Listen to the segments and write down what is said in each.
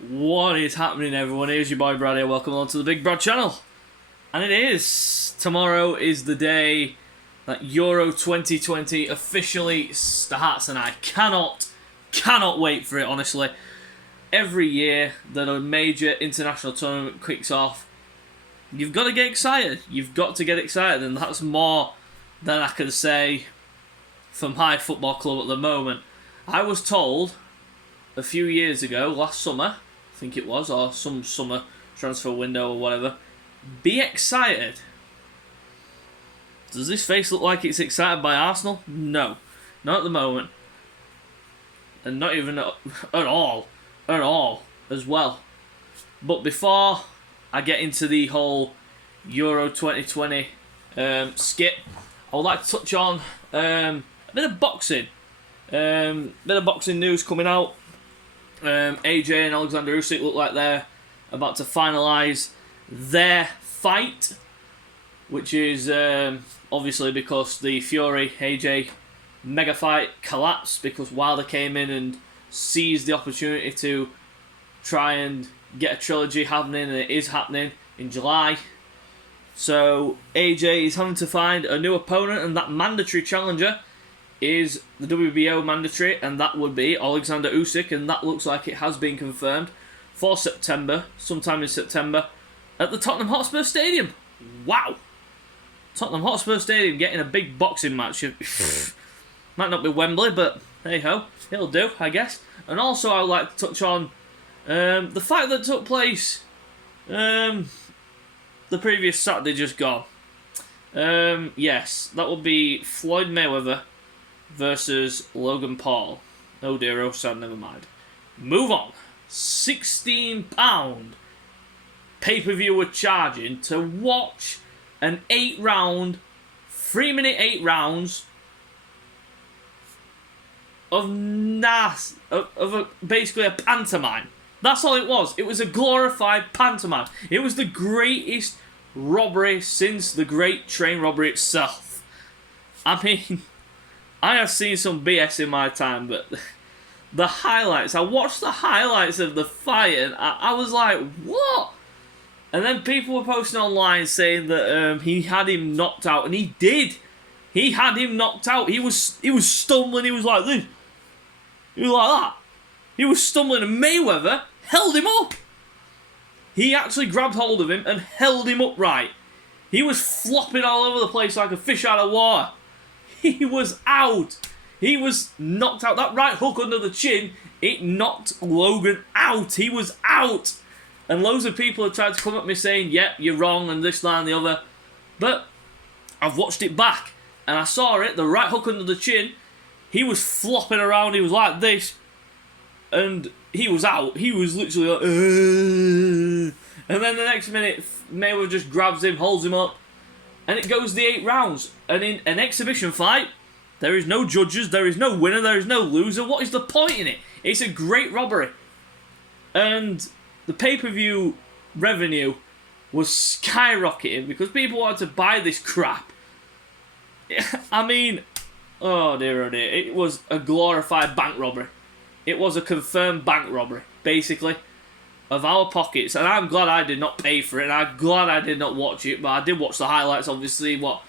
What is happening, everyone? Here's your boy Brad here. Welcome along to the Big Brad channel. And it is. Tomorrow is the day that Euro 2020 officially starts, and I cannot wait for it, honestly. Every year that a major international tournament kicks off, you've got to get excited. You've got to get excited, and that's more than I can say for my football club at the moment. I was told a few years ago, last summer, I think it was, or some summer transfer window or whatever, be excited. Does this face look like it's excited by Arsenal? No, not at the moment. And not even at all as well. But before I get into the whole Euro 2020 skip, I would like to touch on a bit of boxing. Bit of boxing news coming out. AJ and Alexander Usyk look like they're about to finalise their fight, which is obviously because the Fury AJ mega fight collapsed because Wilder came in and seized the opportunity to try and get a trilogy happening, and it is happening in July. So AJ is having to find a new opponent, and that mandatory challenger is the WBO mandatory, and that would be Alexander Usyk, and that looks like it has been confirmed for September, sometime in September, at the Tottenham Hotspur Stadium. Wow! Tottenham Hotspur Stadium getting a big boxing match. Might not be Wembley, but hey ho, it'll do, I guess. And also I would like to touch on the fight that took place the previous Saturday just gone. Yes, that will be Floyd Mayweather versus Logan Paul. Oh dear, oh sad, never mind. Move on. £16 pay-per-view were charging to watch an 8-round, 3-minute 8 rounds of basically a pantomime. That's all it was. It was a glorified pantomime. It was the greatest robbery since the Great Train Robbery itself. I mean, I have seen some BS in my time, but the highlights, I watched the highlights of the fight and I was like, what? And then people were posting online saying that he had him knocked out, and he did. He had him knocked out. He was stumbling, he was like this. He was like that. He was stumbling, and Mayweather held him up. He actually grabbed hold of him and held him upright. He was flopping all over the place like a fish out of water. He was out. He was knocked out. That right hook under the chin, it knocked Logan out. He was out. And loads of people have tried to come at me saying, yep, you're wrong, and this, that, and the other. But I've watched it back, and I saw it, the right hook under the chin. He was flopping around. He was like this. And he was out. He was literally like, and then the next minute, Mayweather just grabs him, holds him up, and it goes the 8 rounds. And in an exhibition fight, there is no judges, there is no winner, there is no loser. What is the point in it? It's a great robbery. And the pay-per-view revenue was skyrocketing because people wanted to buy this crap. I mean, oh dear, it was a glorified bank robbery. It was a confirmed bank robbery, basically, of our pockets. And I'm glad I did not pay for it, and I'm glad I did not watch it, but I did watch the highlights, obviously, what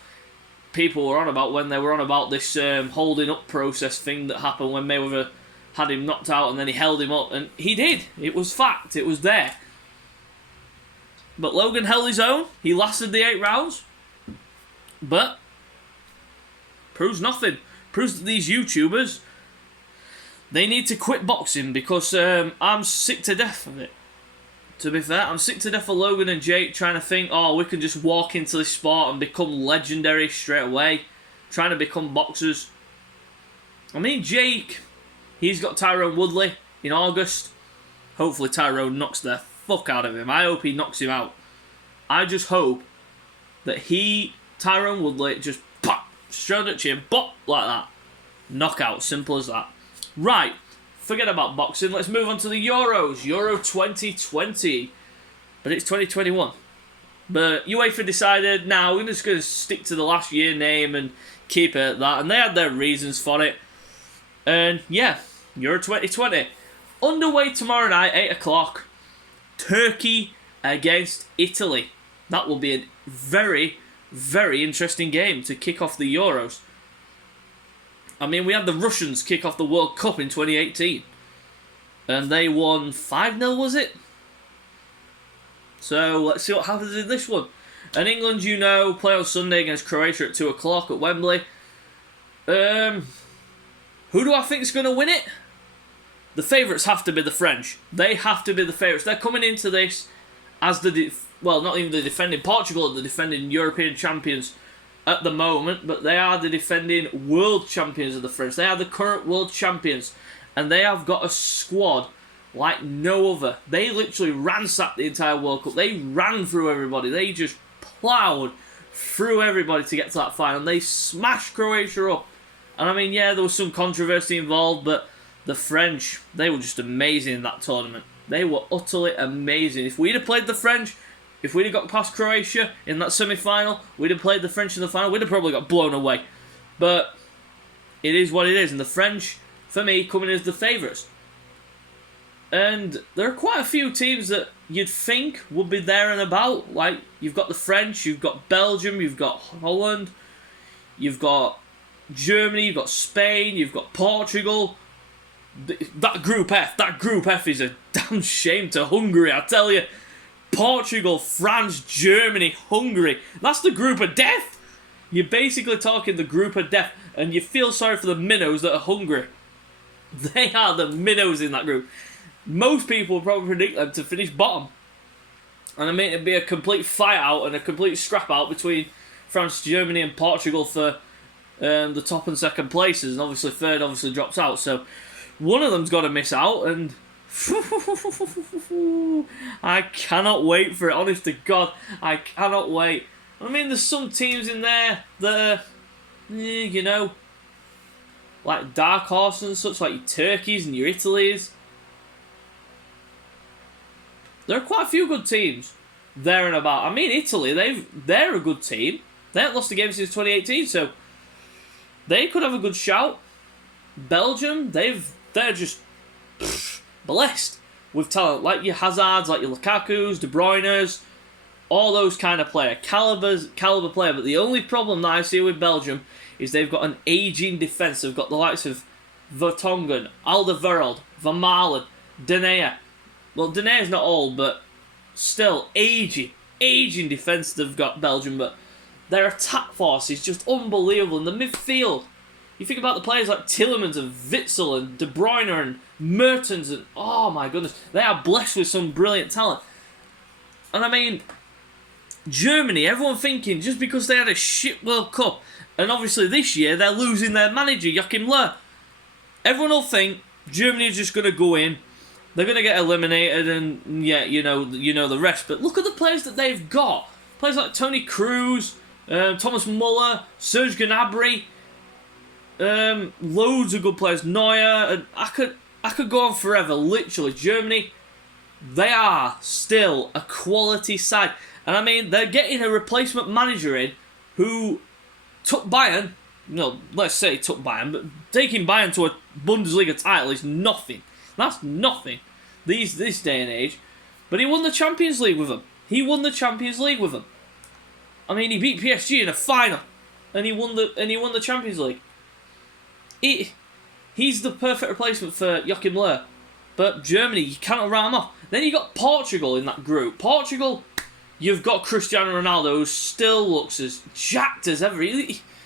people were on about when they were on about this holding up process thing that happened when Mayweather had him knocked out and then he held him up, and he did. It was fact. It was there. But Logan held his own. He lasted the 8 rounds. But proves nothing. Proves that these YouTubers, they need to quit boxing because I'm sick to death of it. To be fair, I'm sick to death of Logan and Jake trying to think, oh, we can just walk into this sport and become legendary straight away. Trying to become boxers. I mean, Jake, he's got Tyrone Woodley in August. Hopefully Tyrone knocks the fuck out of him. I hope he knocks him out. I just hope that Tyrone Woodley, just pop, straight at chin, pop, like that. Knockout, simple as that. Right, forget about boxing. Let's move on to the Euros. Euro 2020. But it's 2021. But UEFA decided, we're just going to stick to the last year name and keep it at that. And they had their reasons for it. And yeah, Euro 2020. underway tomorrow night, 8 o'clock. Turkey against Italy. That will be a very, very interesting game to kick off the Euros. I mean, we had the Russians kick off the World Cup in 2018. And they won 5-0, was it? So, let's see what happens in this one. And England, you know, play on Sunday against Croatia at 2 o'clock at Wembley. Who do I think is going to win it? The favourites have to be the French. They have to be the favourites. They're coming into this as not even the defending Portugal, the defending European champions at the moment, but they are the defending world champions of the French. They are the current world champions, and they have got a squad like no other. They literally ransacked the entire World Cup. They ran through everybody. They just ploughed through everybody to get to that final. They smashed Croatia up. And I mean, yeah, there was some controversy involved, but the French, they were just amazing in that tournament. They were utterly amazing. If we'd have played the French, if we'd have got past Croatia in that semi-final, we'd have played the French in the final, we'd have probably got blown away. But it is what it is, and the French, for me, coming as the favourites. And there are quite a few teams that you'd think would be there and about. Like, you've got the French, you've got Belgium, you've got Holland, you've got Germany, you've got Spain, you've got Portugal. That Group F is a damn shame to Hungary, I tell you. Portugal, France, Germany, Hungary. That's the group of death. You're basically talking the group of death, and you feel sorry for the minnows that are Hungary. They are the minnows in that group. Most people would probably predict them to finish bottom. And I mean, it'd be a complete fight out and a complete scrap out between France, Germany and Portugal for the top and second places. And obviously third obviously drops out. So one of them's got to miss out, and I cannot wait for it. Honest to God, I cannot wait. I mean, there's some teams in there that are, you know, like dark horses and such, like your Turkeys and your Italys. There are quite a few good teams there and about. I mean, Italy, they're a good team. They haven't lost a game since 2018, so they could have a good shout. Belgium, they're just blessed with talent, like your Hazards, like your Lukaku's, De Bruyne's, all those kind of caliber player. But the only problem that I see with Belgium is they've got an aging defence. They've got the likes of Vertonghen, Alderweireld, Van Malen, Denayer. Well, Denayr's not old, but still aging defence they've got, Belgium. But their attack force is just unbelievable. In the midfield, you think about the players like Tielemans and Witsel and De Bruyne and Mertens, and oh my goodness, they are blessed with some brilliant talent. And I mean, Germany, everyone thinking just because they had a shit World Cup, and obviously this year they're losing their manager, Joachim Löw. Everyone will think Germany is just going to go in, they're going to get eliminated, and yeah, you know the rest. But look at the players that they've got. Players like Toni Kroos, Thomas Muller, Serge Gnabry, loads of good players, Neuer, and I could go on forever. Literally, Germany, they are still a quality side. And I mean, they're getting a replacement manager in who took Bayern, let's say took Bayern, but taking Bayern to a Bundesliga title is nothing. That's nothing this day and age. But he won the Champions League with them. I mean, he beat PSG in a final, and he won the Champions League. He's the perfect replacement for Joachim Löw. But Germany, you cannot write him off. Then you got Portugal in that group. Portugal, you've got Cristiano Ronaldo, who still looks as jacked as ever.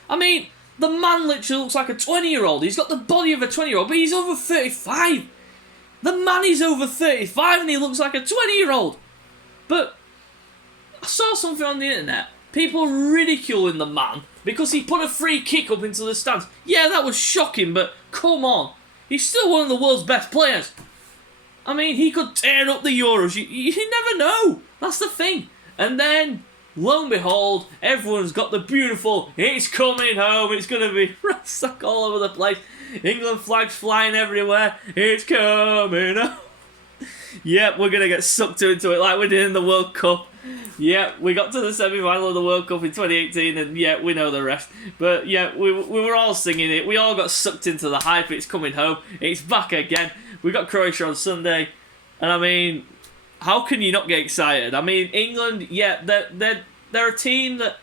I mean, the man literally looks like a 20-year-old. He's got the body of a 20-year-old, but he's over 35. The man is over 35 and he looks like a 20-year-old. But I saw something on the internet. People ridiculing the man because he put a free kick up into the stands. Yeah, that was shocking, but come on. He's still one of the world's best players. I mean, he could tear up the Euros. You never know. That's the thing. And then, lo and behold, everyone's got the beautiful, it's coming home, it's going to be stuck all over the place. England flags flying everywhere, it's coming home. Yep, we're going to get sucked into it like we did in the World Cup. Yeah, we got to the semi-final of the World Cup in 2018, and yeah, we know the rest. But yeah, we were all singing it. We all got sucked into the hype. It's coming home. It's back again. We got Croatia on Sunday, and I mean, how can you not get excited? I mean, England, yeah, they're a team that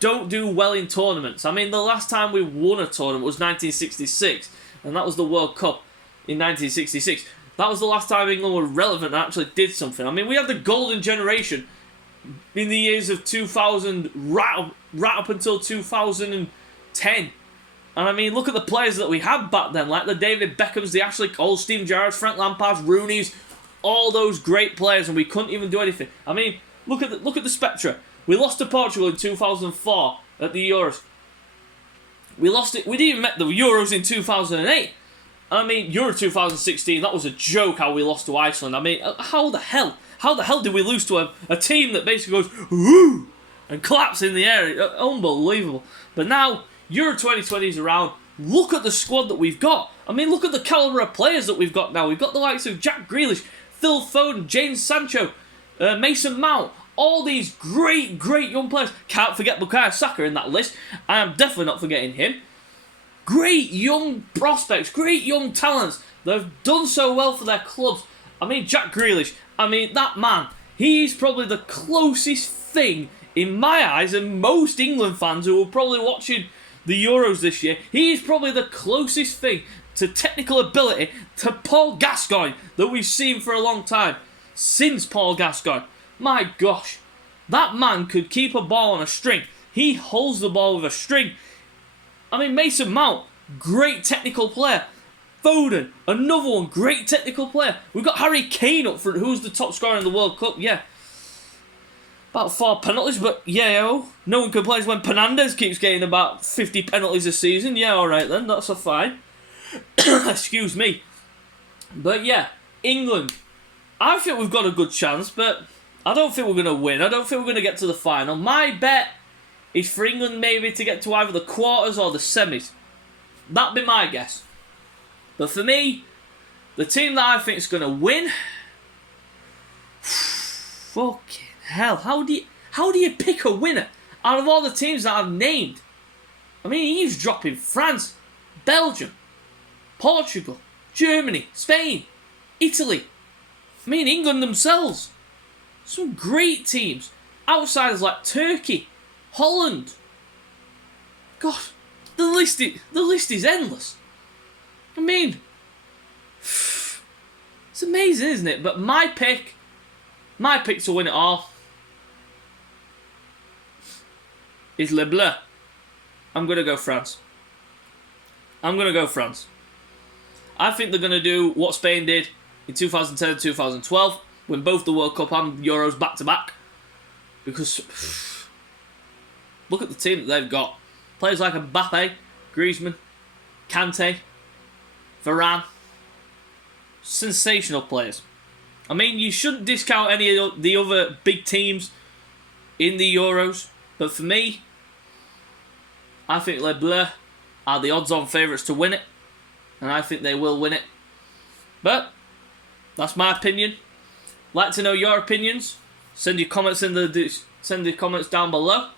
don't do well in tournaments. I mean, the last time we won a tournament was 1966, and that was the World Cup in 1966. That was the last time England were relevant and actually did something. I mean, we had the golden generation in the years of 2000, right up until 2010. And I mean, look at the players that we had back then, like the David Beckhams, the Ashley Cole, Steven Gerrards, Frank Lampards, Rooney's, all those great players, and we couldn't even do anything. I mean, look at the spectra. We lost to Portugal in 2004 at the Euros. We lost it. We didn't even met the Euros in 2008. I mean, Euro 2016, that was a joke how we lost to Iceland. I mean, how the hell did we lose to a team that basically goes, woo, and claps in the air? Unbelievable. But now, Euro 2020 is around. Look at the squad that we've got. I mean, look at the calibre of players that we've got now. We've got the likes of Jack Grealish, Phil Foden, James Sancho, Mason Mount. All these great young players. Can't forget Bukayo Saka in that list. I am definitely not forgetting him. Great young prospects, great young talents that have done so well for their clubs. I mean, Jack Grealish, I mean, that man, he's probably the closest thing, in my eyes, and most England fans who are probably watching the Euros this year, he is probably the closest thing to technical ability to Paul Gascoigne that we've seen for a long time. Since Paul Gascoigne. My gosh, that man could keep a ball on a string. He holds the ball with a string. I mean, Mason Mount, great technical player. Foden, another one, great technical player. We've got Harry Kane up front, who's the top scorer in the World Cup, yeah. About 4 penalties, but yeah, no one complains when Fernandes keeps getting about 50 penalties a season. Yeah, alright then, that's a fine. Excuse me. But yeah, England. I think we've got a good chance, but I don't think we're going to win. I don't think we're going to get to the final. My bet is for England maybe to get to either the quarters or the semis. That'd be my guess. But for me, the team that I think is going to win... Fucking hell. How do you pick a winner out of all the teams that I've named? I mean, he's dropping France, Belgium, Portugal, Germany, Spain, Italy. I mean, England themselves. Some great teams. Outsiders like Turkey, Holland. God, the list is endless. I mean, it's amazing, isn't it? But my pick to win it all is Le Bleu. I'm going to go France. I think they're going to do what Spain did in 2010 and 2012, win both the World Cup and Euros back to back. Because look at the team that they've got. Players like Mbappe, Griezmann, Kante, Varane. Sensational players. I mean, you shouldn't discount any of the other big teams in the Euros. But for me, I think Les Bleus are the odds-on favourites to win it. And I think they will win it. But that's my opinion. Like to know your opinions. Send your comments down below.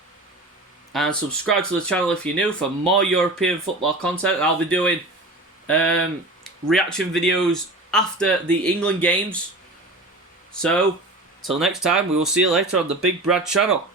And subscribe to the channel if you're new for more European football content. I'll be doing reaction videos after the England games. So, till next time, we will see you later on the Big Brad channel.